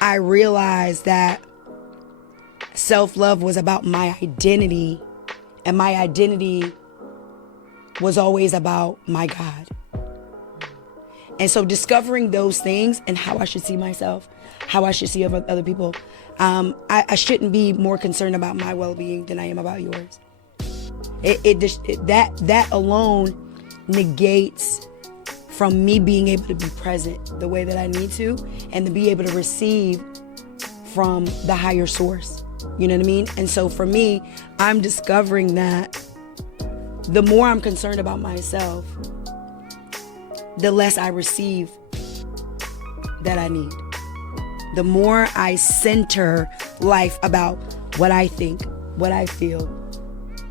I realized that self-love was about my identity, and my identity was always about my God. And so discovering those things and how I should see myself, how I should see other people, I shouldn't be more concerned about my well-being than I am about yours. That alone negates from me being able to be present the way that I need to, and to be able to receive from the higher source. You know what I mean? And so for me, I'm discovering that the more I'm concerned about myself, the less I receive that I need. The more I center life about what I think, what I feel,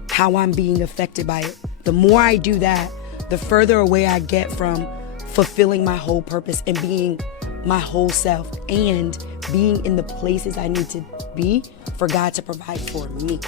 how I'm being affected by it, the more I do that, the further away I get from fulfilling my whole purpose and being my whole self and being in the places I need to be for God to provide for me.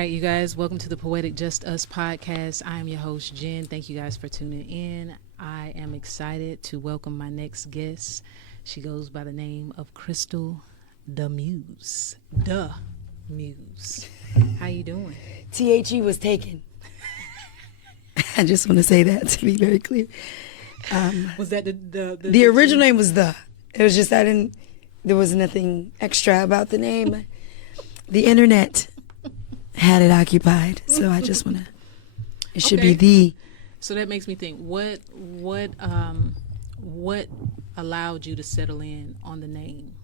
You guys, welcome to the Poetic Just Us podcast. I am your host, Jen. Thank you guys for tuning in. I am excited to welcome my next guest. She goes by the name of Krystal Da Muse. Da Muse. How you doing? THE was taken. I just want to say that to be very clear. Was that the original name was The. It was just there was nothing extra about the name. The internet had it occupied, so I just want to. It should be The. So that makes me think. What allowed you to settle in on the name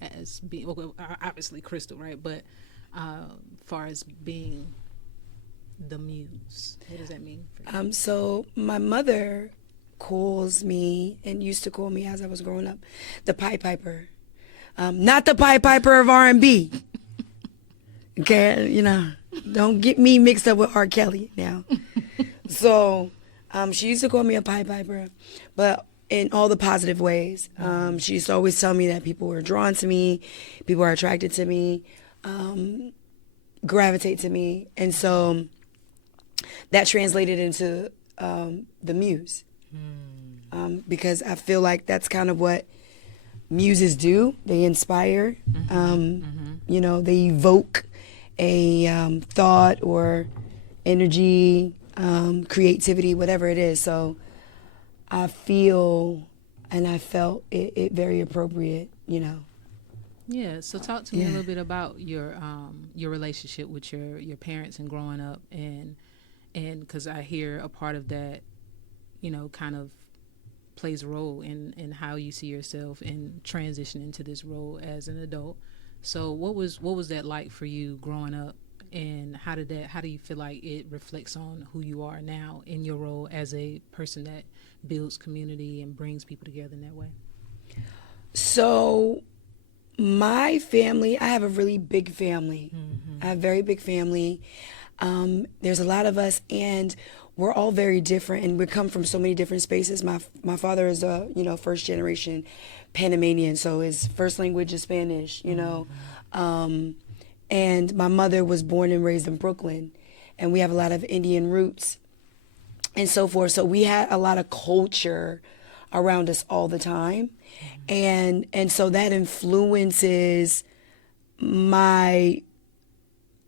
as being obviously Krystal, right? But far as being the Muse, what does that mean for you? So my mother calls me and used to call me as I was growing up, the Pied Piper, not the Pied Piper of R&B. Okay, you know, don't get me mixed up with R. Kelly now. So she used to call me a Pied Piper, but in all the positive ways. She used to always tell me that people were drawn to me, people are attracted to me, gravitate to me. And so that translated into the Muse. Because I feel like that's kind of what muses do. They inspire, you know, they evoke a thought or energy, creativity, whatever it is. So I feel and I felt it very appropriate, you know. Yeah. So talk to me a little bit about your relationship with your parents and growing up, and because I hear a part of that, you know, kind of plays a role in how you see yourself and transition into this role as an adult. So what was that like for you growing up, and how do you feel like it reflects on who you are now in your role as a person that builds community and brings people together in that way? So my family, I have a really big family. I have a very big family. There's a lot of us, and we're all very different, and we come from so many different spaces. My father is a first generation Panamanian, so his first language is Spanish, you know. And my mother was born and raised in Brooklyn, and we have a lot of Indian roots and so forth. So we had a lot of culture around us all the time, and so that influences my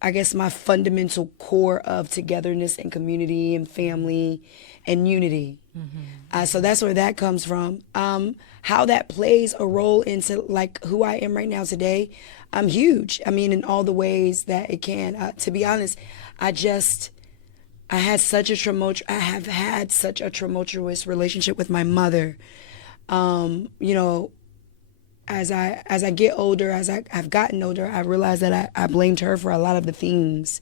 fundamental core of togetherness and community and family and unity. So that's where that comes from. How that plays a role into like who I am right now today, huge. I mean, in all the ways that it can. To be honest, I have had such a tumultuous relationship with my mother. You know, as I get older, as I've gotten older, I realized that I blamed her for a lot of the things.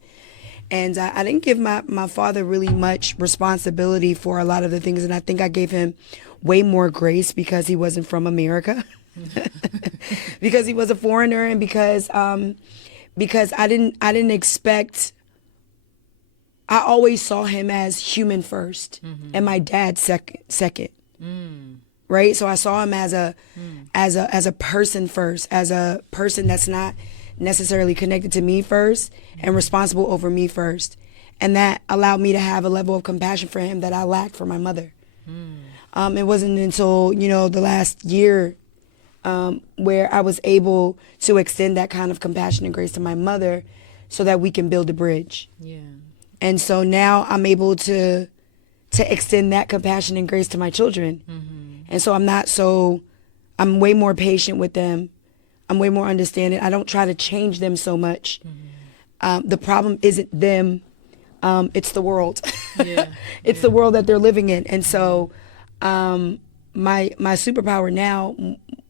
And I didn't give my father really much responsibility for a lot of the things. And I think I gave him way more grace because he wasn't from America, because he was a foreigner, and because I didn't expect I always saw him as human first and my dad second. Right? So I saw him as a person first, as a person that's not necessarily connected to me first and responsible over me first. And that allowed me to have a level of compassion for him that I lacked for my mother. It wasn't until, the last year where I was able to extend that kind of compassion and grace to my mother so that we can build a bridge. Yeah. And so now I'm able to extend that compassion and grace to my children. And so I'm way more patient with them. I'm way more understanding. I don't try to change them so much. The problem isn't them. It's the world. It's the world that they're living in. And so my superpower now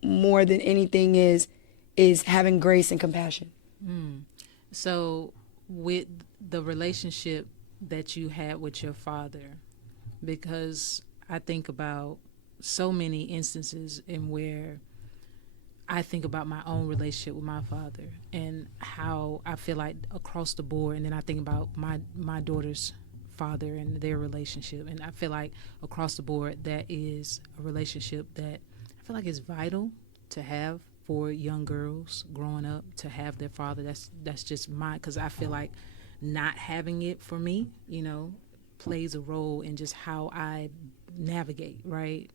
more than anything is having grace and compassion. So with the relationship that you had with your father, because I think about so many instances in where I think about my own relationship with my father and how I feel like across the board, and then I think about my daughter's father and their relationship, and I feel like across the board that is a relationship that I feel like is vital to have for young girls growing up, to have their father. That's just because I feel like not having it for me, plays a role in just how I navigate, right?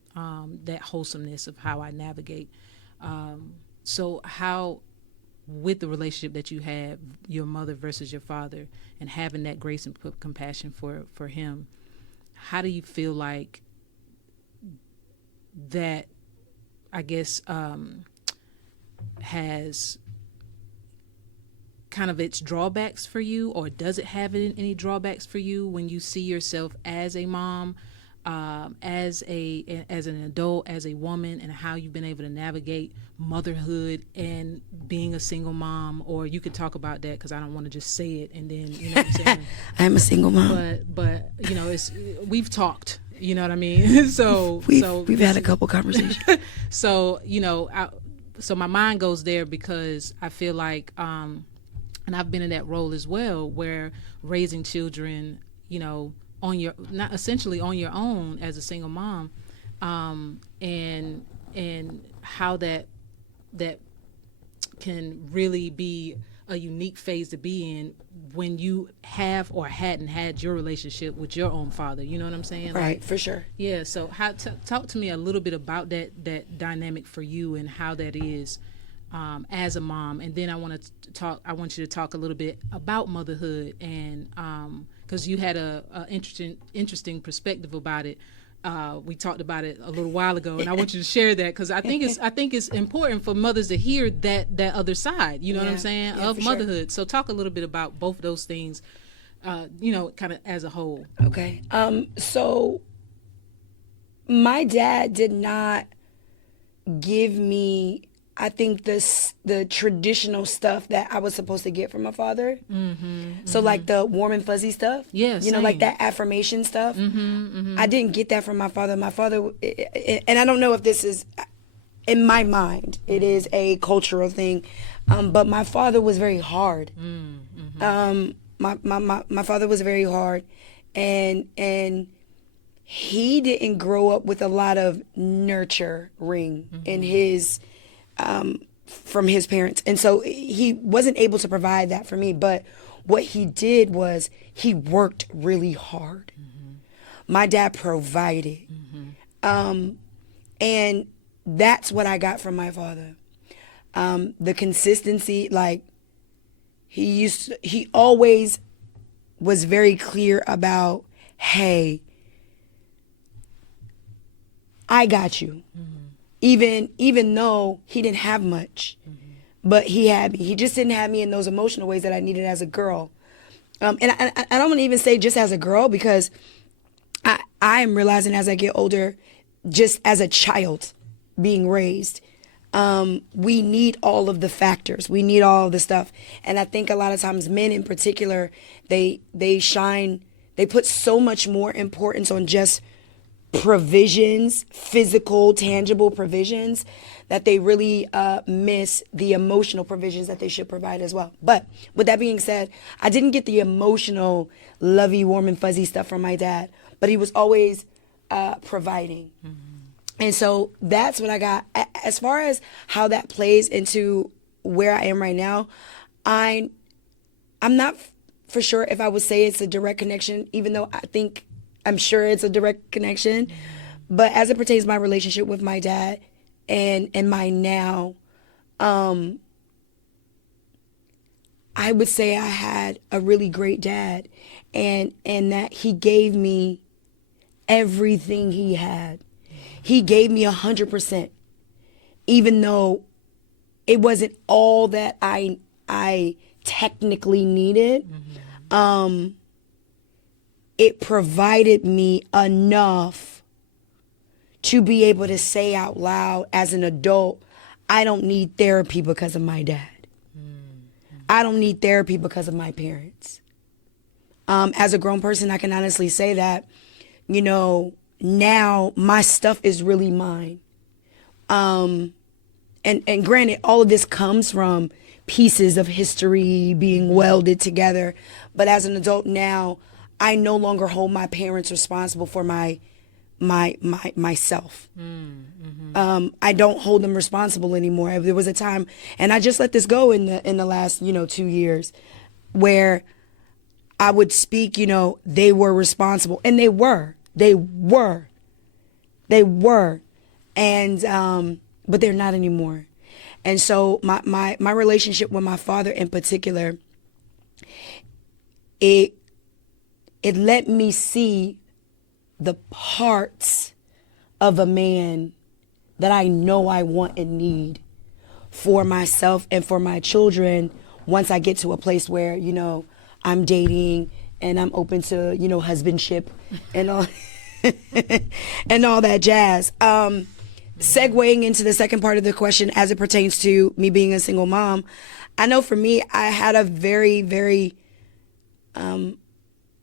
That wholesomeness of how I navigate. So how, with the relationship that you had, your mother versus your father, and having that grace and compassion for him, how do you feel like that, I guess, has kind of its drawbacks for you, or does it have any drawbacks for you when you see yourself as a mom, as an adult, as a woman, and how you've been able to navigate motherhood and being a single mom? Or you could talk about that, because I don't want to just say it and then, what I'm saying. I'm a single mom. But we've talked, you know what I mean? So we've had a couple conversations. So, so my mind goes there because I feel like, and I've been in that role as well, where raising children, not essentially on your own as a single mom, and how that can really be a unique phase to be in when you have or hadn't had your relationship with your own father. You know what I'm saying? Right, for sure. Yeah. So talk to me a little bit about that dynamic for you and how that is as a mom, and then I want you to talk a little bit about motherhood, and because you had a interesting perspective about it. We talked about it a little while ago, and I want you to share that, because I think it's important for mothers to hear that other side. You know what I'm saying, of motherhood. Sure. So talk a little bit about both of those things, kind of as a whole. Okay. So my dad did not give me, I think, the traditional stuff that I was supposed to get from my father. So like the warm and fuzzy stuff. Yeah, like that affirmation stuff. I didn't get that from my father. My father, and I don't know if this is, in my mind, it is a cultural thing, but my father was very hard. My father was very hard, and he didn't grow up with a lot of nurturing in his from his parents, and so he wasn't able to provide that for me. But what he did was he worked really hard. My dad provided, and that's what I got from my father. The consistency, like he always was very clear about, hey, I got you. Even though he didn't have much, but he had me. He just didn't have me in those emotional ways that I needed as a girl. And I don't want to even say just as a girl, because I am realizing as I get older, just as a child being raised, we need all of the factors. We need all of the stuff. And I think a lot of times men in particular, they put so much more importance on just provisions, physical, tangible provisions, that they really miss the emotional provisions that they should provide as well. But with that being said, I didn't get the emotional, lovey, warm, and fuzzy stuff from my dad, but he was always providing. And so that's what I got. As far as how that plays into where I am right now, I'm not for sure if I would say it's a direct connection, even though I'm sure it's a direct connection. But as it pertains to my relationship with my dad and my now, I would say I had a really great dad, and that he gave me everything he had. He gave me 100%, even though it wasn't all that I technically needed. It provided me enough to be able to say out loud as an adult, I don't need therapy because of my dad. I don't need therapy because of my parents. As a grown person, I can honestly say that, now my stuff is really mine. And granted, all of this comes from pieces of history being welded together. But as an adult now, I no longer hold my parents responsible for myself. I don't hold them responsible anymore. There was a time, and I just let this go in the last 2 years, where I would speak. They were responsible, and they were, and but they're not anymore. And so my relationship with my father in particular, it let me see the parts of a man that I know I want and need for myself and for my children once I get to a place where, I'm dating and I'm open to, husbandship and all and all that jazz. Segueing into the second part of the question as it pertains to me being a single mom, I know for me, I had a very, very, I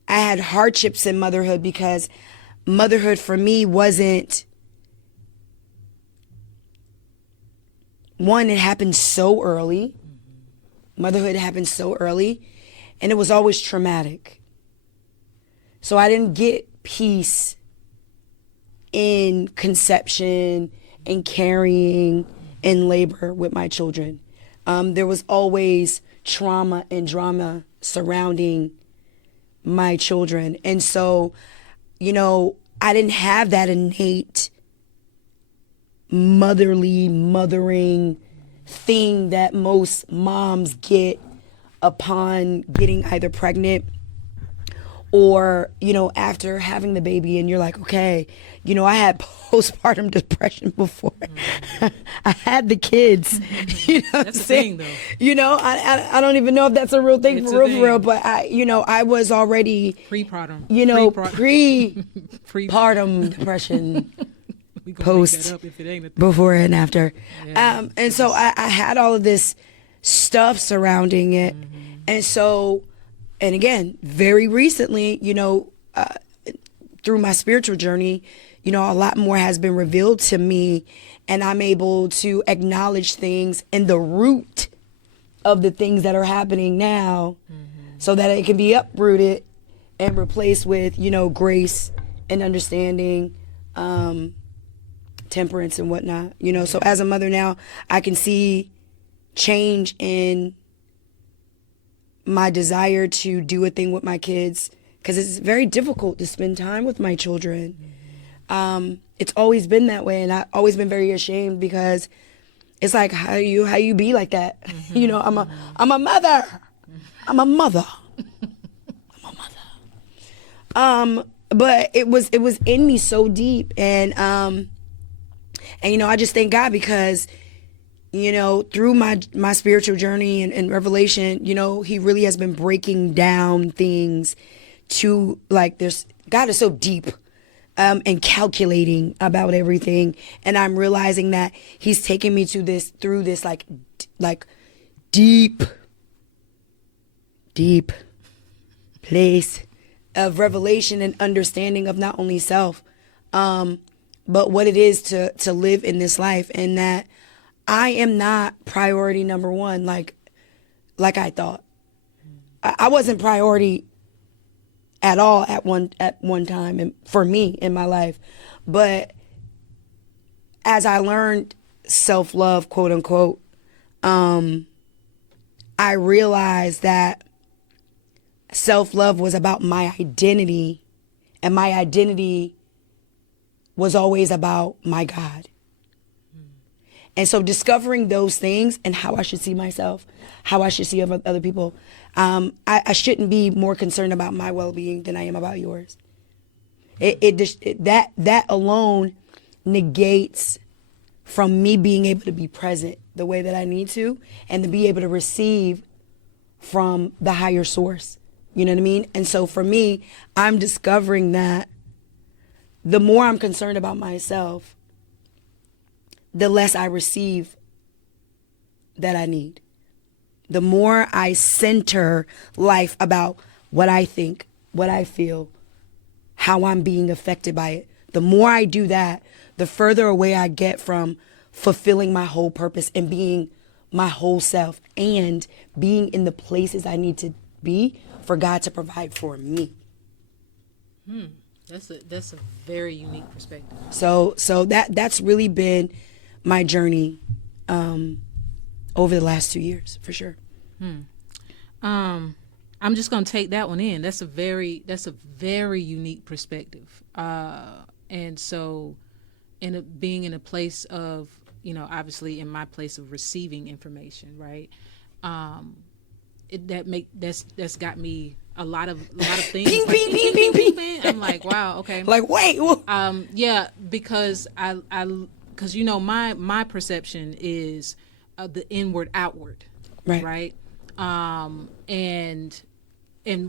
had hardships in motherhood, because motherhood for me wasn't, one, it happened so early. Motherhood happened so early, and it was always traumatic. So I didn't get peace in conception and carrying and labor with my children. There was always trauma and drama surrounding my children. And so, I didn't have that innate mothering thing that most moms get upon getting either pregnant or, after having the baby, and you're like, okay, I had postpartum depression before I had the kids. That's a thing, though. I don't even know if that's a real thing, It's for a real, thing. for real, but I was already, Pre-partum. pre-partum depression, We gonna post, make that up if it ain't a thing. before and after. Yeah. And so I had all of this stuff surrounding it. And so, and again, very recently, through my spiritual journey, a lot more has been revealed to me, and I'm able to acknowledge things and the root of the things that are happening now, so that it can be uprooted and replaced with, grace and understanding, temperance and whatnot. So as a mother now, I can see change in my desire to do a thing with my kids, because it's very difficult to spend time with my children. It's always been that way, and I've always been very ashamed, because it's like, how you be like that? I'm a mother. I'm a mother. But it was in me so deep, and I just thank God, because through my spiritual journey and revelation, he really has been breaking down things to, like, God is so deep and calculating about everything, and I'm realizing that he's taking me through this like deep place of revelation and understanding of not only self, but what it is to live in this life, and that I am not priority number one like I thought. I wasn't priority at all at one time, and for me in my life. But as I learned self-love, quote unquote, I realized that self-love was about my identity, and my identity was always about my God. And so discovering those things and how I should see myself, how I should see other people, I shouldn't be more concerned about my well-being than I am about yours. That alone negates from me being able to be present the way that I need to, and to be able to receive from the higher source. You know what I mean? And so for me, I'm discovering that the more I'm concerned about myself, the less I receive that I need. The more I center life about what I think, what I feel, how I'm being affected by it, the more I do that, the further away I get from fulfilling my whole purpose and being my whole self and being in the places I need to be for God to provide for me. That's a very unique perspective. So that's really been my journey over the last 2 years, for sure. I'm just gonna take that one in. That's a very unique perspective. And so, being in a place of, obviously in my place of receiving information, right? That's got me a lot of things. Bing, like, bing, bing, bing, bing, bing. I'm like, wow, okay. Like, wait. Yeah, because because my perception is the inward outward, right? And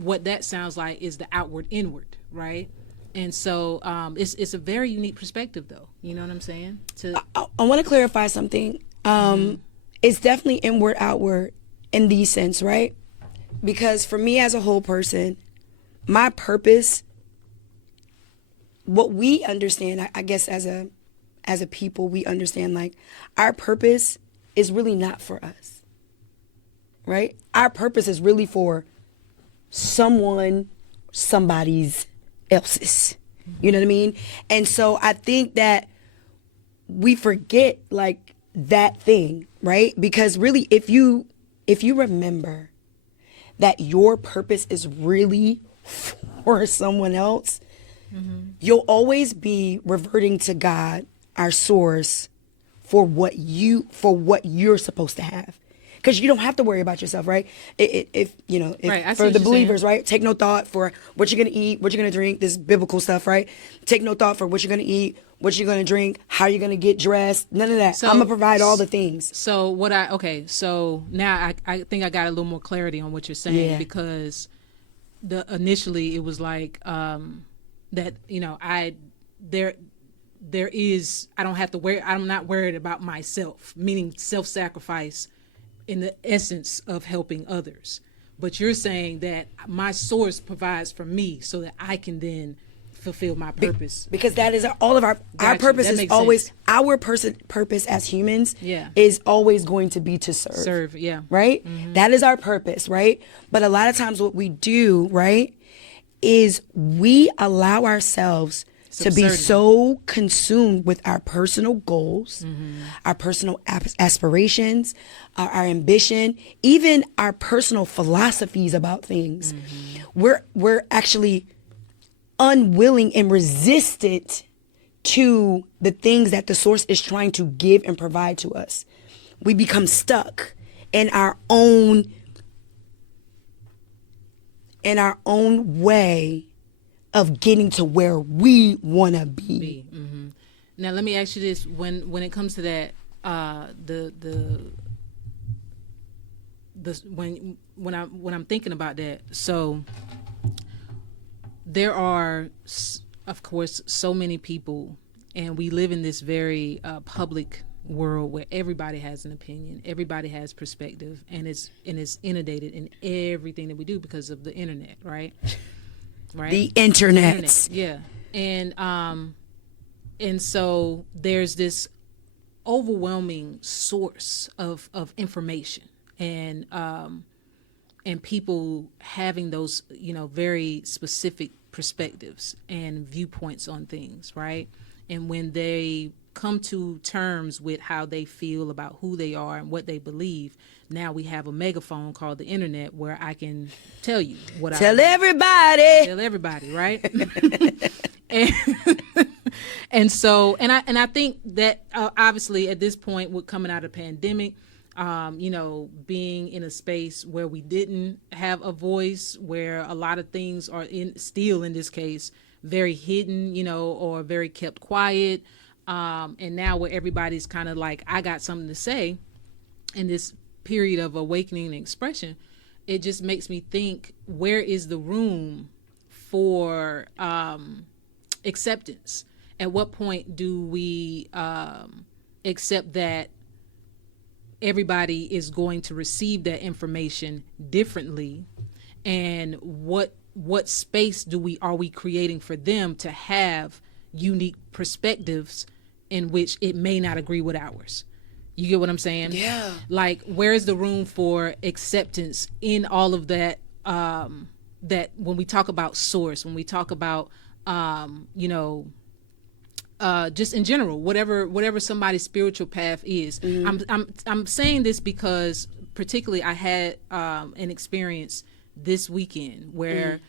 what that sounds like is the outward inward, right? And so it's a very unique perspective, though. You know what I'm saying? I want to clarify something. It's definitely inward outward in the sense, right? Because for me as a whole person, my purpose, what we understand, I guess as a people, we understand like our purpose is really not for us, right? Our purpose is really for somebody's else's. You know what I mean? And so I think that we forget like that thing, right? Because really, if you remember that your purpose is really for someone else, you'll always be reverting to God, our source, for what you're supposed to have. Because you don't have to worry about yourself, right? If right, for the believers, right? Take no thought for what you're going to eat, what you're going to drink, this biblical stuff, right? Take no thought for what you're going to eat, what you're going to drink, how you're going to get dressed, none of that. So, I'm going to provide all the things. So so now I think I got a little more clarity on what you're saying, because initially it was like that, there is, I don't have to worry, I'm not worried about myself, meaning self-sacrifice in the essence of helping others. But you're saying that my source provides for me so that I can then fulfill my purpose. Because that is all of our purpose is always sense. Our purpose as humans is always going to be to serve. Right? That is our purpose, right? But a lot of times what we do, right, is we allow ourselves to be so consumed with our personal goals, our personal aspirations, our ambition, even our personal philosophies about things. We're actually unwilling and resistant to the things that the source is trying to give and provide to us. We become stuck in our own way of getting to where we want to be. Now let me ask you this: when it comes to that, when I'm thinking about that, so there are, of course, so many people, and we live in this very public world where everybody has an opinion, everybody has perspective, and it's inundated in everything that we do because of the internet, right? The internet. Yeah. And And so there's this overwhelming source of information, and people having those, very specific perspectives and viewpoints on things, right? And when they come to terms with how they feel about who they are and what they believe, now we have a megaphone called the internet where I can tell you what tell everybody, right? and so I think that obviously at this point, we're coming out of the pandemic, being in a space where we didn't have a voice, where a lot of things are still in this case very hidden, or very kept quiet. And now where everybody's kind of like, I got something to say in this period of awakening and expression, it just makes me think, where is the room for acceptance? At what point do we accept that everybody is going to receive that information differently? And what space are we creating for them to have unique perspectives in which it may not agree with ours? You get what I'm saying? Yeah. Like, where is the room for acceptance in all of that? That when we talk about source, when we talk about, just in general, whatever somebody's spiritual path is. Mm-hmm. I'm saying this because particularly I had an experience this weekend where.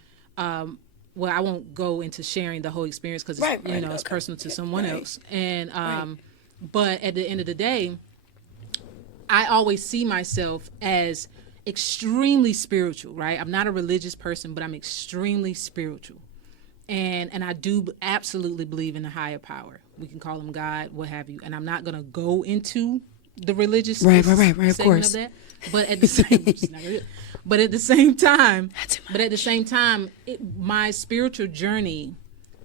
Well, I won't go into sharing the whole experience because it's personal to someone else. And but at the end of the day, I always see myself as extremely spiritual, right? I'm not a religious person, but I'm extremely spiritual. And I do absolutely believe in a higher power. We can call him God, what have you. And I'm not going to go into the religious segment of course. That. But at the same time, my spiritual journey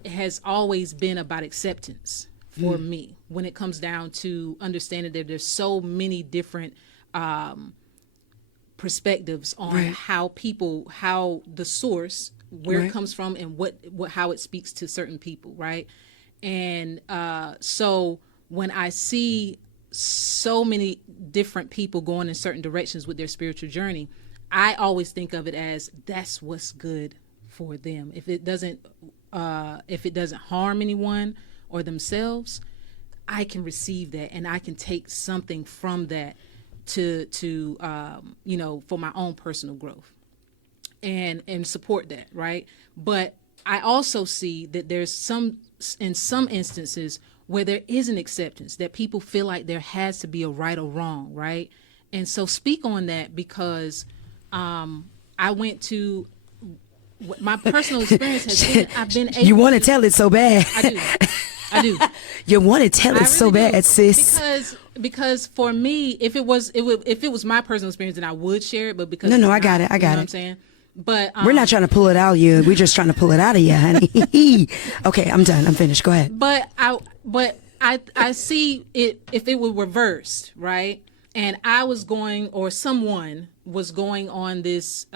has always been about acceptance for me when it comes down to understanding that there's so many different perspectives on how the source, where it comes from, and how it speaks to certain people, right? And so when I see so many different people going in certain directions with their spiritual journey, I always think of it as that's what's good for them. If it doesn't harm anyone or themselves, I can receive that and I can take something from that to for my own personal growth and support that, right? But I also see that there's in some instances where there is an acceptance, that people feel like there has to be a right or wrong, right? And so speak on that, because I went to my personal experience has been, I've been able. You want to tell it so bad. I do. You want to tell it really so bad, sis. Because for me, if it was my personal experience, then I would share it. But because no, I got it. You know what I'm saying? But we're not trying to pull it out of you. We're just trying to pull it out of you, honey. Okay, I'm done. I'm finished. Go ahead. But I see it if it were reversed, right? And I was going, or someone was going on this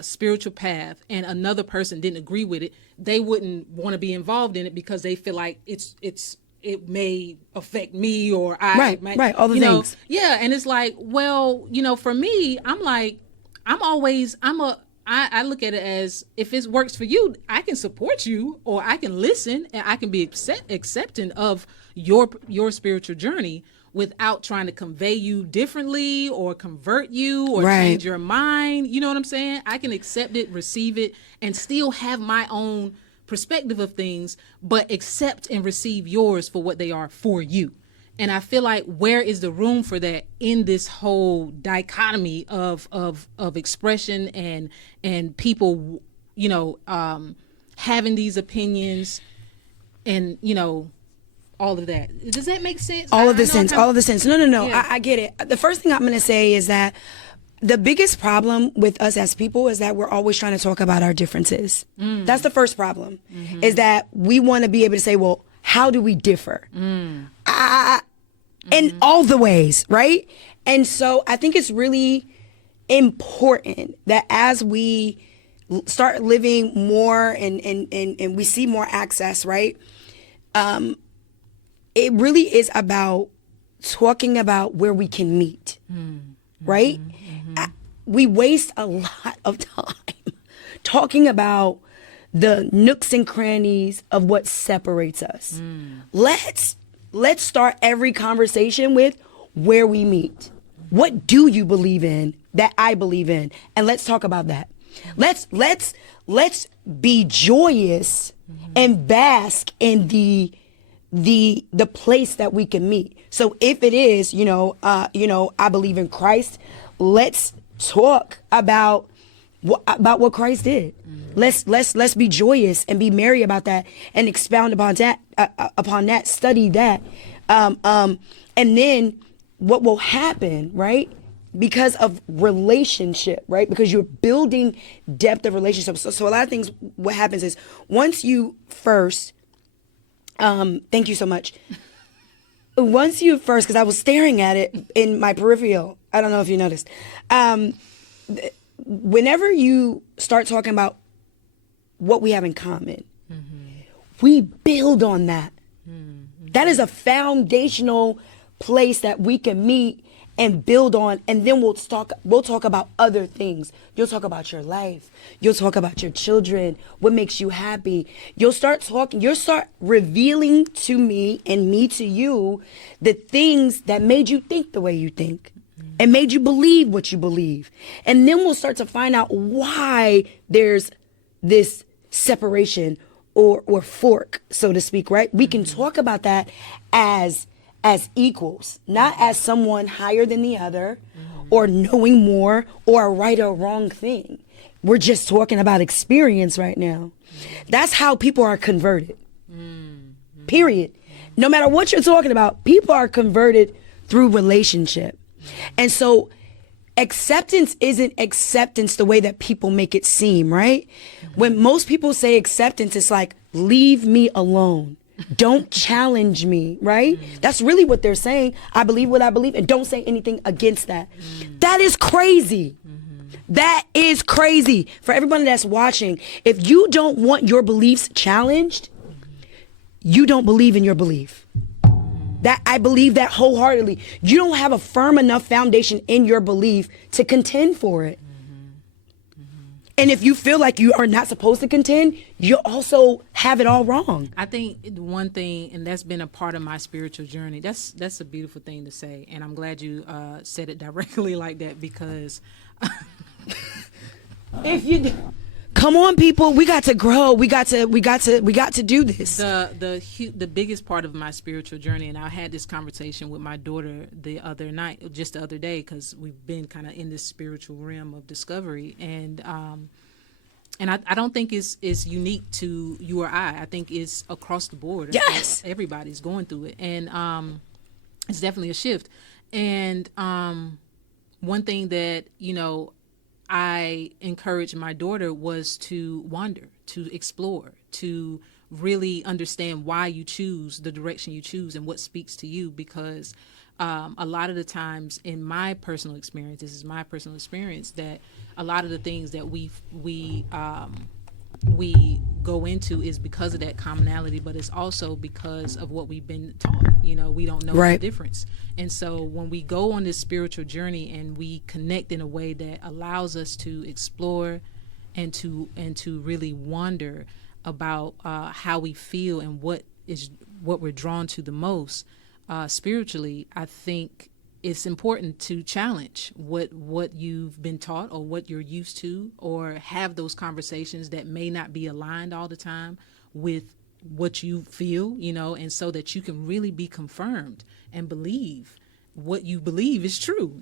spiritual path, and another person didn't agree with it, they wouldn't want to be involved in it because they feel like it may affect me, or I might, all the things. Yeah, and it's like, well, for me, I'm like, I look at it as, if it works for you, I can support you, or I can listen, and I can be accepting of your spiritual journey without trying to convey you differently or convert you or change your mind. You know what I'm saying? I can accept it, receive it, and still have my own perspective of things, but accept and receive yours for what they are for you. And I feel like, where is the room for that in this whole dichotomy of expression and people, having these opinions and, all of that. Does that make sense? All of the sense. No. Yeah. I get it. The first thing I'm going to say is that the biggest problem with us as people is that we're always trying to talk about our differences. That's the first problem, is that we want to be able to say, well, how do we differ? In all the ways, right? And so I think it's really important that as we start living more and we see more access, right? it really is about talking about where we can meet, right? We waste a lot of time talking about the nooks and crannies of what separates us. Let's start every conversation with where we meet. What do you believe in that I believe in? And let's talk about that. Let's be joyous and bask in the place that we can meet. So if it is, I believe in Christ, let's talk about what Christ did. Let's be joyous and be merry about that and expound upon that, study that. And then what will happen, right? Because of relationship, right? Because you're building depth of relationships. So a lot of things, what happens is once you first, thank you so much. Once you first, because I was staring at it in my peripheral. I don't know if you noticed. Whenever you start talking about what we have in common, we build on that. That is a foundational place that we can meet and build on, and then we'll talk about other things. You'll talk about your life. You'll talk about your children, what makes you happy. You'll start revealing to me and me to you the things that made you think the way you think and made you believe what you believe. And then we'll start to find out why there's this separation or fork, so to speak, right? We can talk about that as equals, not as someone higher than the other or knowing more or a right or wrong thing. We're just talking about experience right now. That's how people are converted. Period. No matter what you're talking about, people are converted through relationship. And so acceptance isn't acceptance the way that people make it seem, right? When most people say acceptance, it's like, leave me alone. Don't challenge me, right? That's really what they're saying. I believe what I believe and don't say anything against that. That is crazy. That is crazy. For everybody that's watching, if you don't want your beliefs challenged, you don't believe in your belief. That I believe that wholeheartedly. You don't have a firm enough foundation in your belief to contend for it. And if you feel like you are not supposed to contend, you also have it all wrong. I think one thing, and that's been a part of my spiritual journey, that's a beautiful thing to say. And I'm glad you said it directly like that, because if you come on, people, we got to grow. We got to do this. The biggest part of my spiritual journey, and I had this conversation with my daughter the other day, because we've been kind of in this spiritual realm of discovery, and I don't think it's unique to you or I. I think it's across the board. Yes, everybody's going through it, and it's definitely a shift. And one thing that I encouraged my daughter was to wander, to explore, to really understand why you choose the direction you choose and what speaks to you, because a lot of the times in my personal experience, this is my personal experience, that a lot of the things that we go into is because of that commonality, but it's also because of what we've been taught. We don't know the difference. And so when we go on this spiritual journey and we connect in a way that allows us to explore and to really wonder about how we feel and what we're drawn to the most spiritually, I think it's important to challenge what you've been taught or what you're used to, or have those conversations that may not be aligned all the time with what you feel, and so that you can really be confirmed and believe what you believe is true,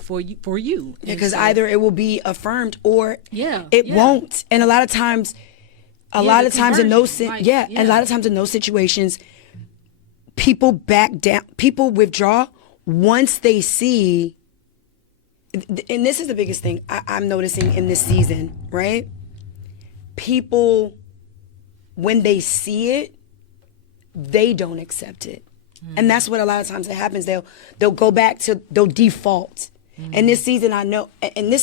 for you. Because either it will be affirmed or it won't. And a lot of times in those situations, people back down, people withdraw once they see, and this is the biggest thing I'm noticing in this season, right? People, when they see it, they don't accept it. And that's what a lot of times it happens. They'll go back to, they'll default. And this season, I know, and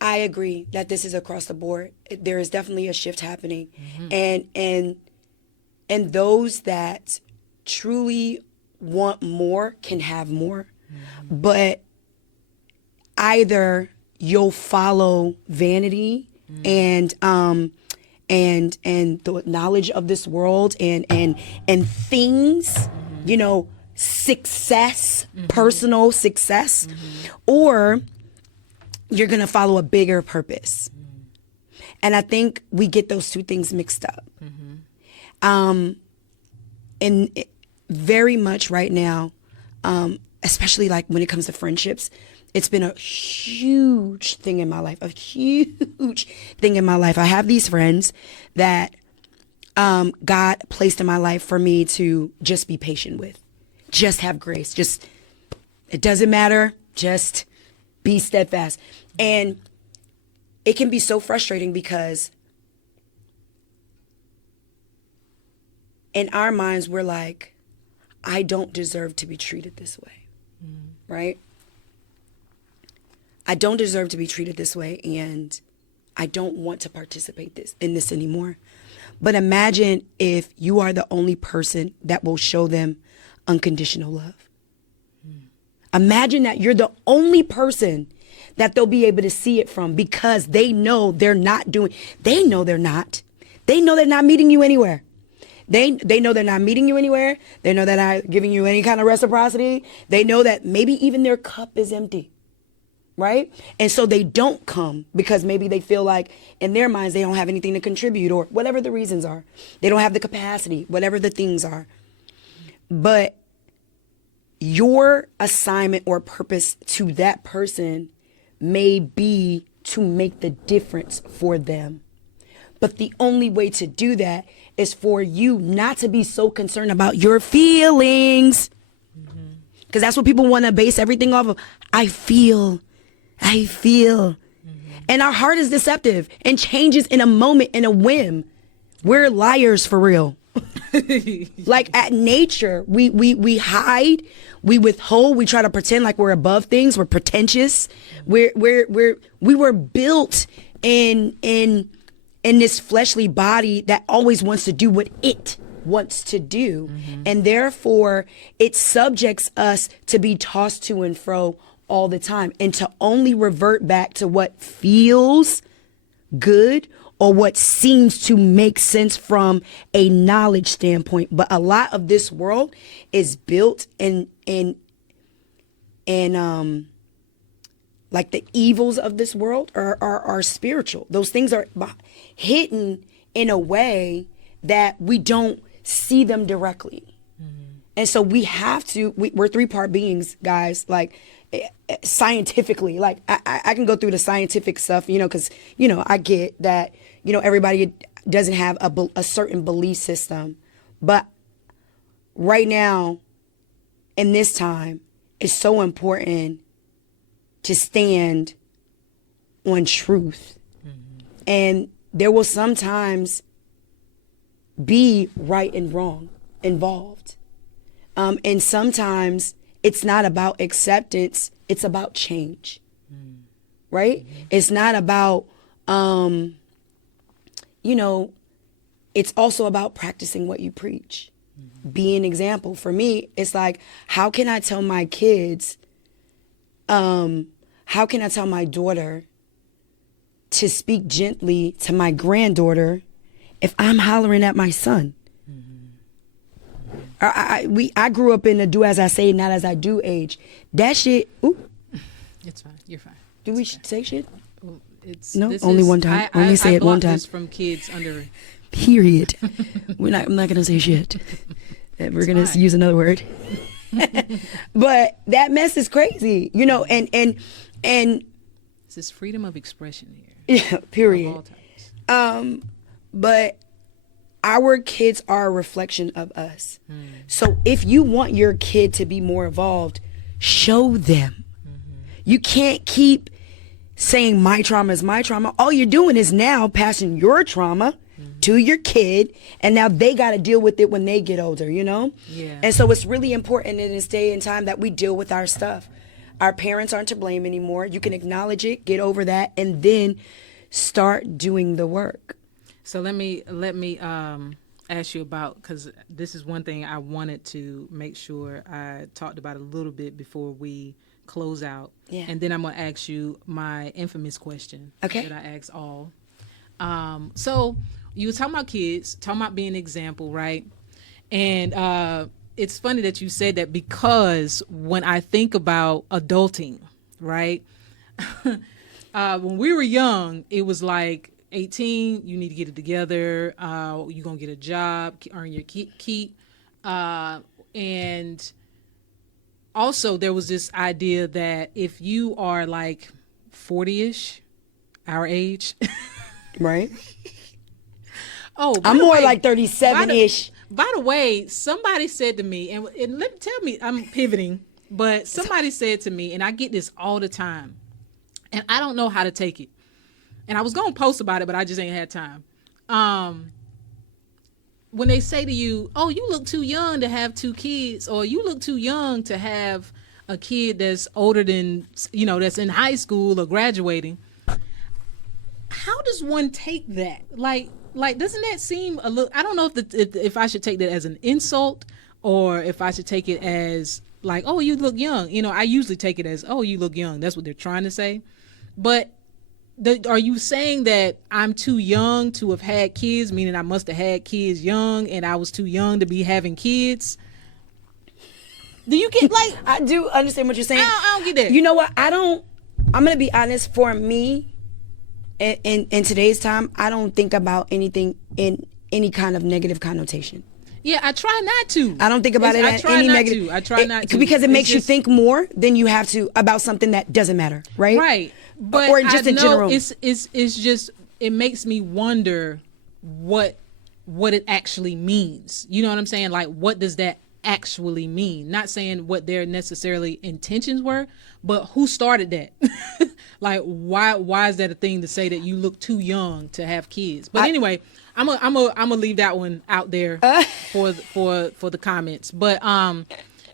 I agree that this is across the board. There is definitely a shift happening. And And those that truly want more can have more. But either you'll follow vanity and the knowledge of this world and things, you know, success, personal success, or you're going to follow a bigger purpose. And I think we get those two things mixed up. And very much right now, especially like when it comes to friendships, it's been a huge thing in my life, a huge thing in my life. I have these friends that God placed in my life for me to just be patient with, just have grace, just, it doesn't matter, just be steadfast. And it can be so frustrating because in our minds, we're like, I don't deserve to be treated this way, right? I don't deserve to be treated this way, and I don't want to participate in this anymore. But imagine if you are the only person that will show them unconditional love. Imagine that you're the only person that they'll be able to see it from, because they know they're not meeting you anywhere. They know they're not meeting you anywhere. They know they're not giving you any kind of reciprocity. They know that maybe even their cup is empty, right? And so they don't come because maybe they feel like in their minds they don't have anything to contribute, or whatever the reasons are. They don't have the capacity, whatever the things are. But your assignment or purpose to that person may be to make the difference for them. But the only way to do that is for you not to be so concerned about your feelings. Because that's what people want to base everything off of. I feel. And our heart is deceptive and changes in a moment, in a whim. We're liars for real. Like at nature, we hide, we withhold, we try to pretend like we're above things, we're pretentious. We were built in this fleshly body that always wants to do what it wants to do. And therefore, it subjects us to be tossed to and fro all the time, and to only revert back to what feels good or what seems to make sense from a knowledge standpoint. But a lot of this world is built in like the evils of this world are spiritual. Those things are hidden in a way that we don't see them directly. And so we have to, we're three-part beings, guys, like scientifically, like I can go through the scientific stuff, you know, because, you know, I get that, you know, everybody doesn't have a certain belief system. But right now, in this time, it's so important to stand on truth. And there will sometimes be right and wrong involved. And sometimes it's not about acceptance, it's about change, right? It's not about, you know, it's also about practicing what you preach. Be an example. For me, it's like, how can I tell my kids, how can I tell my daughter to speak gently to my granddaughter if I'm hollering at my son? I grew up in a do as I say, not as I do age. That shit, ooh. It's fine. You're fine. Do we say shit? Well, No, only one time. Only say it one time. This from kids under. Period. I'm not going to say shit. We're going to use another word. But that mess is crazy, you know, and This is freedom of expression here. yeah, period. Of all types. But our kids are a reflection of us. So if you want your kid to be more evolved, show them. You can't keep saying my trauma is my trauma. All you're doing is now passing your trauma to your kid, and now they got to deal with it when they get older, you know? Yeah. And so it's really important in this day and time that we deal with our stuff. Our parents aren't to blame anymore. You can acknowledge it, get over that, and then start doing the work. So let me ask you about, because this is one thing I wanted to make sure I talked about a little bit before we close out. Yeah. And then I'm going to ask you my infamous question that I ask all. So you were talking about kids, talking about being an example, right? And it's funny that you said that, because when I think about adulting, right? When we were young, it was like 18, you need to get it together. You're going to get a job, earn your keep. And also there was this idea that if you are like 40-ish, our age. Right. Oh, I'm more like 37-ish. By the way, somebody said to me, and tell me, I'm pivoting, but somebody said to me, and I get this all the time, and I don't know how to take it. And I was going to post about it, but I just ain't had time. When they say to you, oh, you look too young to have 2 kids, or you look too young to have a kid that's older than, that's in high school or graduating. How does one take that? Like, doesn't that seem a little, I don't know if I should take that as an insult, or if I should take it as like, oh, you look young. I usually take it as, oh, you look young. That's what they're trying to say. But are you saying that I'm too young to have had kids, meaning I must have had kids young and I was too young to be having kids? Do you get, like... I do understand what you're saying. I don't get that. You know what? I'm going to be honest, for me, in today's time, I don't think about anything in any kind of negative connotation. Yeah, I try not to. I don't think about it as any negative. I try not to. Because it makes you think more than you have to about something that doesn't matter, right? Right. But or just in general. It's just, it makes me wonder what it actually means. You know what I'm saying? Like, what does that actually mean? Not saying what their necessarily intentions were, but who started that? Like, why is that a thing to say that you look too young to have kids? But anyway, I'm gonna leave that one out there for the comments. But at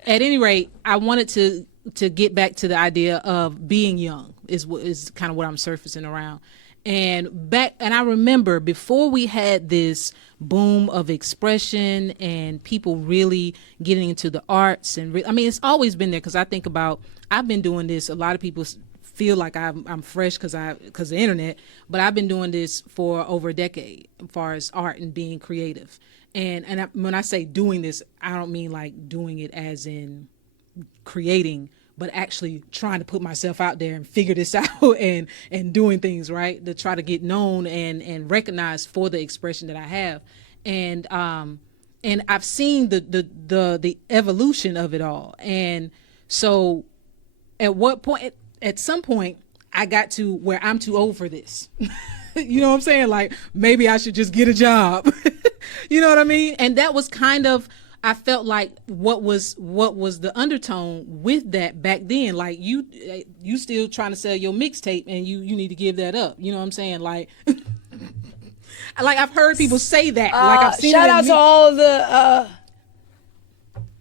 any rate, I wanted to get back to the idea of being young is kind of what I'm surfacing around. And I remember before we had this boom of expression and people really getting into the arts, and it's always been there, because I think about, I've been doing this. A lot of people feel like I'm fresh because of the internet, but I've been doing this for over a decade as far as art and being creative. And when I say doing this, I don't mean like doing it as in creating, but actually trying to put myself out there and figure this out and doing things, right, to try to get known and recognized for the expression that I have. And I've seen the evolution of it all. And so at some point I got to where I'm too old for this. You know what I'm saying? Like, maybe I should just get a job. You know what I mean? And that was kind of, I felt like what was the undertone with that back then. Like, you still trying to sell your mixtape, and you need to give that up. You know what I'm saying? Like, like I've heard people say that. Like, I've seen shout out to all the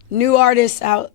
new artists out.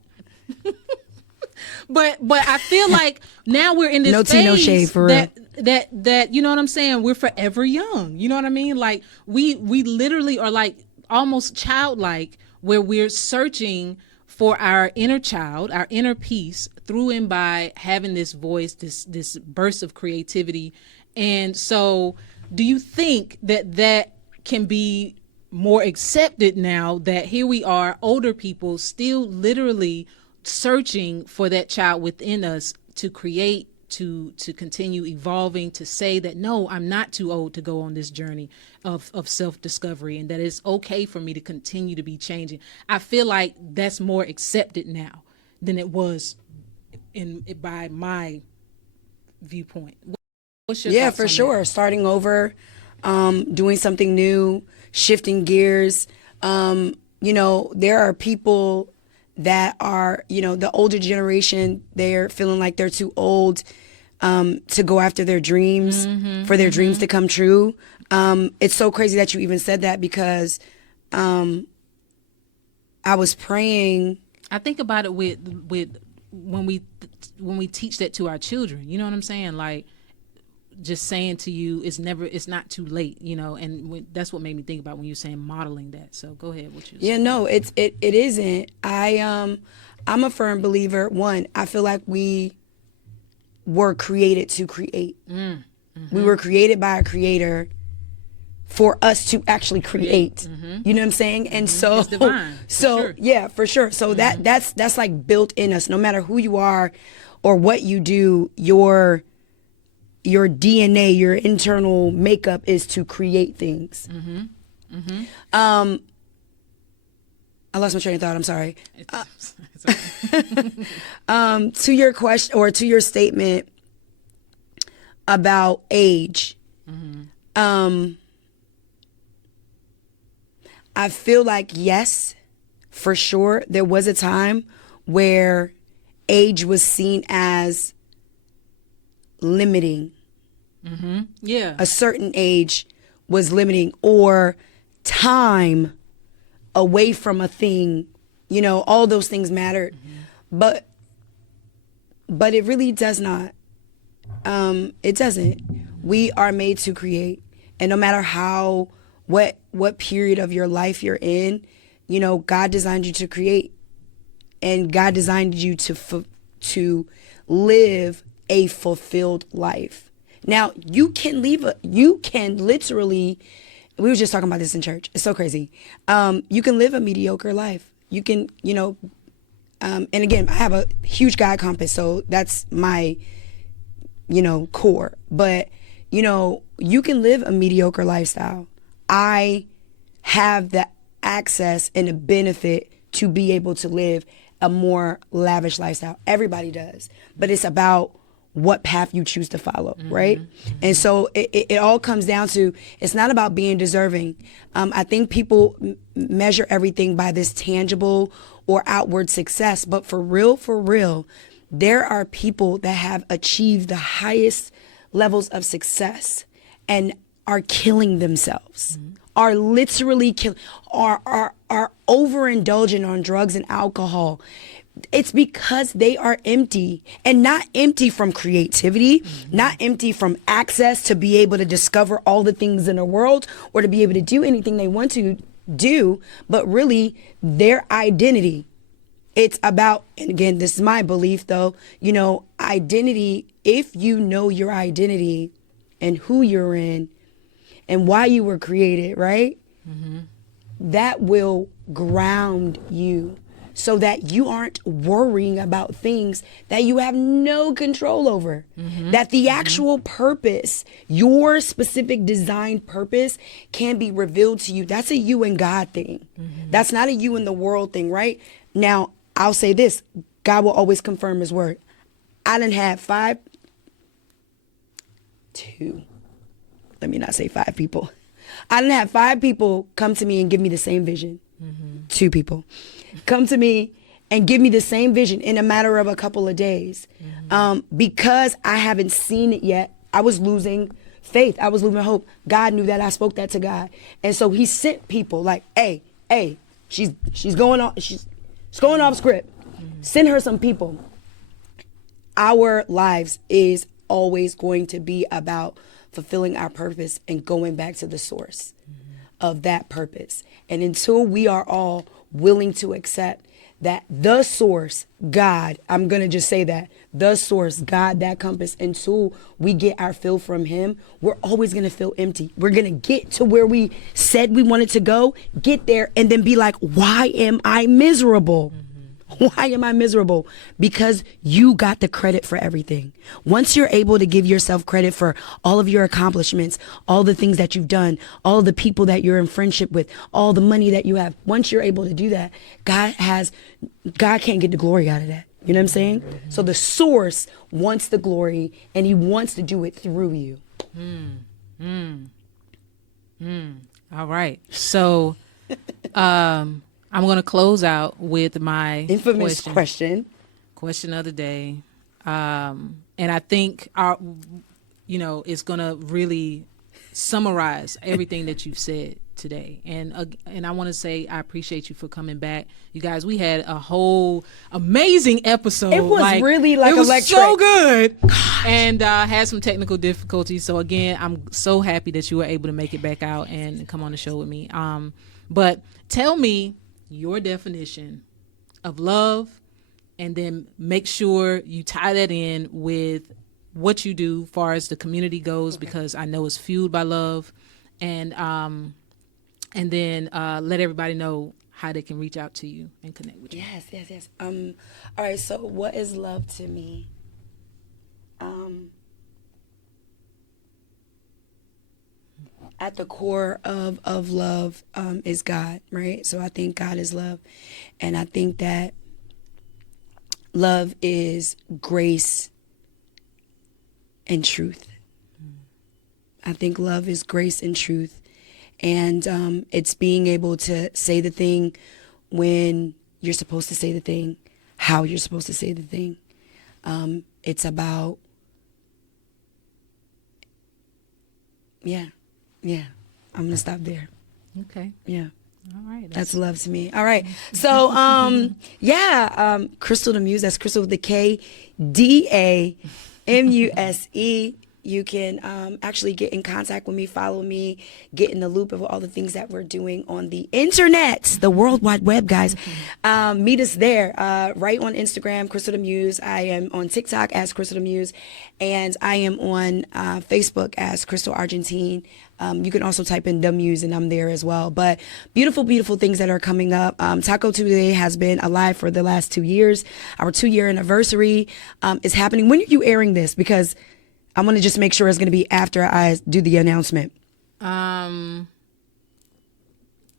But I feel like now we're in this no phase tea, no shade, for real. that you know what I'm saying? We're forever young. You know what I mean? Like, we literally are like almost childlike, where we're searching for our inner child, our inner peace, through and by having this voice, this burst of creativity. And so, do you think that can be more accepted now that here we are, older people, still literally searching for that child within us to create, to continue evolving, to say that, no, I'm not too old to go on this journey of self-discovery, and that it's okay for me to continue to be changing? I feel like that's more accepted now than it was by my viewpoint. What's your thoughts for on sure. that? Starting over, doing something new, shifting gears. There are people that are, the older generation, they're feeling like they're too old to go after their dreams, for their dreams to come true. It's so crazy that you even said that, because I was praying. I think about it with when we teach that to our children. You know what I'm saying? Like, just saying to you, it's not too late, you know, and that's what made me think about when you're saying modeling that. So go ahead, what you Yeah, saying. no, it isn't. I'm a firm believer. One, I feel like we were created to create. We were created by a creator for us to actually create. You know what I'm saying? And so, It's divine, for sure. Yeah, for sure. So that's like built in us. No matter who you are or what you do, your DNA, your internal makeup is to create things. I lost my train of thought. I'm sorry. It's okay. To your question or to your statement about age, I feel like, yes, for sure, there was a time where age was seen as limiting. Yeah. A certain age was limiting, or time away from a thing, you know, all those things mattered. But it really does not. It doesn't. We are made to create. And no matter what period of your life you're in, you know, God designed you to create. And God designed you to live a fulfilled life. Now, you can literally, we were just talking about this in church. It's so crazy. You can live a mediocre life. You can, you know, and again, I have a huge God compass, so that's my, you know, core. But, you know, you can live a mediocre lifestyle. I have the access and the benefit to be able to live a more lavish lifestyle. Everybody does. But it's about what path you choose to follow, right? And so it all comes down to, it's not about being deserving. I think people measure everything by this tangible or outward success, but for real, there are people that have achieved the highest levels of success and are killing themselves, are literally are overindulging on drugs and alcohol. It's because they are empty, and not empty from creativity, not empty from access to be able to discover all the things in the world or to be able to do anything they want to do, but really their identity. It's about, and again, this is my belief though, you know, identity, if you know your identity and who you're in and why you were created, right? That will ground you, so that you aren't worrying about things that you have no control over. That the actual purpose, your specific designed purpose, can be revealed to you. That's a you and God thing. That's not a you and the world thing, right? Now, I'll say this. God will always confirm his word. I done had let me not say 5 people. I done had 5 people come to me and give me the same vision. 2 people come to me and give me the same vision in a matter of a couple of days. Because I haven't seen it yet, I was losing faith. I was losing hope. God knew that. I spoke that to God. And so he sent people like, hey, she's going off script. Send her some people. Our lives is always going to be about fulfilling our purpose and going back to the source of that purpose. And until we are all willing to accept that the source, God, I'm going to just say that, the source, God, that compass, until we get our fill from him, we're always going to feel empty. We're going to get to where we said we wanted to go, get there, and then be like, why am I miserable? Why am I miserable? Because you got the credit for everything. Once you're able to give yourself credit for all of your accomplishments, all the things that you've done, all the people that you're in friendship with, all the money that you have, once you're able to do that, God can't get the glory out of that. You know what I'm saying? So the source wants the glory, and he wants to do it through you. All right. So, I'm going to close out with my infamous question of the day. And I think it's going to really summarize everything that you've said today. And I want to say I appreciate you for coming back. You guys, we had a whole amazing episode. It was really like it was electric. so good. Gosh. And had some technical difficulties. So again, I'm so happy that you were able to make it back out and come on the show with me. But tell me your definition of love, and then make sure you tie that in with what you do as far as the community goes, because I know it's fueled by love, and then let everybody know how they can reach out to you and connect with you. Yes. All right. So, what is love to me? At the core of love is God, right? So I think God is love, and I think that love is grace and truth. I think love is grace and truth. And it's being able to say the thing when you're supposed to say the thing, how you're supposed to say the thing. It's about, yeah. I'm going to stop there. Okay. Yeah. All right. That's love to me. All right. So, Krystal Da Muse. That's Krystal with the KDAMUSE. You can actually get in contact with me, follow me, get in the loop of all the things that we're doing on the internet, the World Wide Web, guys. Meet us there, right on Instagram, Krystal Da Muse. I am on TikTok as Krystal Da Muse, and I am on Facebook as Krystal Argentine. You can also type in Da Muse, and I'm there as well. But beautiful, beautiful things that are coming up. Taco Tuesday has been alive for the last 2 years. Our 2-year anniversary is happening. When are you airing this? Because I want to just make sure it's going to be after I do the announcement.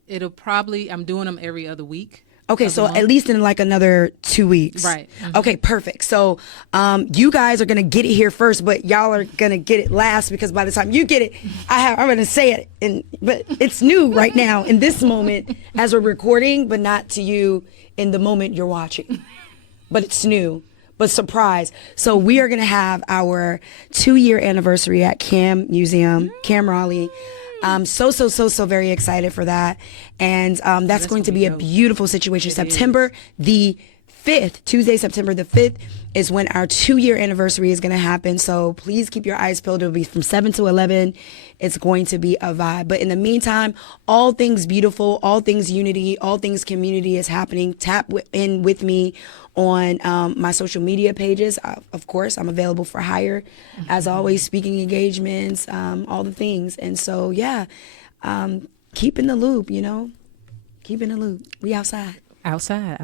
It'll probably, I'm doing them every other week. Okay, so at least in like another 2 weeks. Right. Mm-hmm. Okay, perfect. So you guys are going to get it here first, but y'all are going to get it last, because by the time you get it, I'm going to say it. But it's new right now in this moment as we're recording, but not to you in the moment you're watching. But it's new. But surprise. So we are going to have our 2-year anniversary at CAM Museum, Cam Raleigh. I'm so very excited for that. And that's going to be a beautiful situation. September the 5th, Tuesday, September the 5th is when our 2-year anniversary is going to happen. So please keep your eyes peeled. It'll be from 7 to 11. It's going to be a vibe. But in the meantime, all things beautiful, all things unity, all things community is happening. Tap in with me on my social media pages. Of course, I'm available for hire. As always, speaking engagements, all the things. And so, keep in the loop, Keep in the loop. We outside. Outside.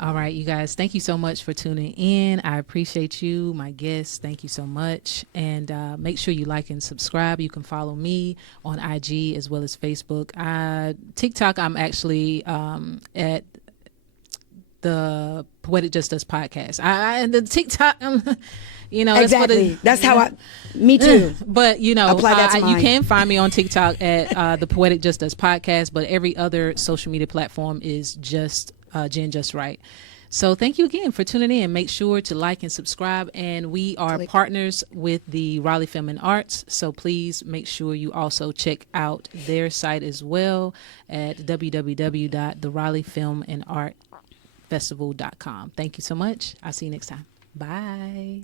All right, you guys, thank you so much for tuning in. I appreciate you, my guests. Thank you so much. And make sure you like and subscribe. You can follow me on IG as well as Facebook. TikTok, I'm actually at the Poetic Justus podcast. And the TikTok, exactly. That's how me too. But apply that to you can find me on TikTok at the Poetic Justus podcast. But every other social media platform is just Jen Just Right. So thank you again for tuning in. Make sure to like and subscribe. And we are partners with the Raleigh Film and Arts. So please make sure you also check out their site as well at www.theRaleighFilmandArtFestival.com. Thank you so much. I'll see you next time. Bye.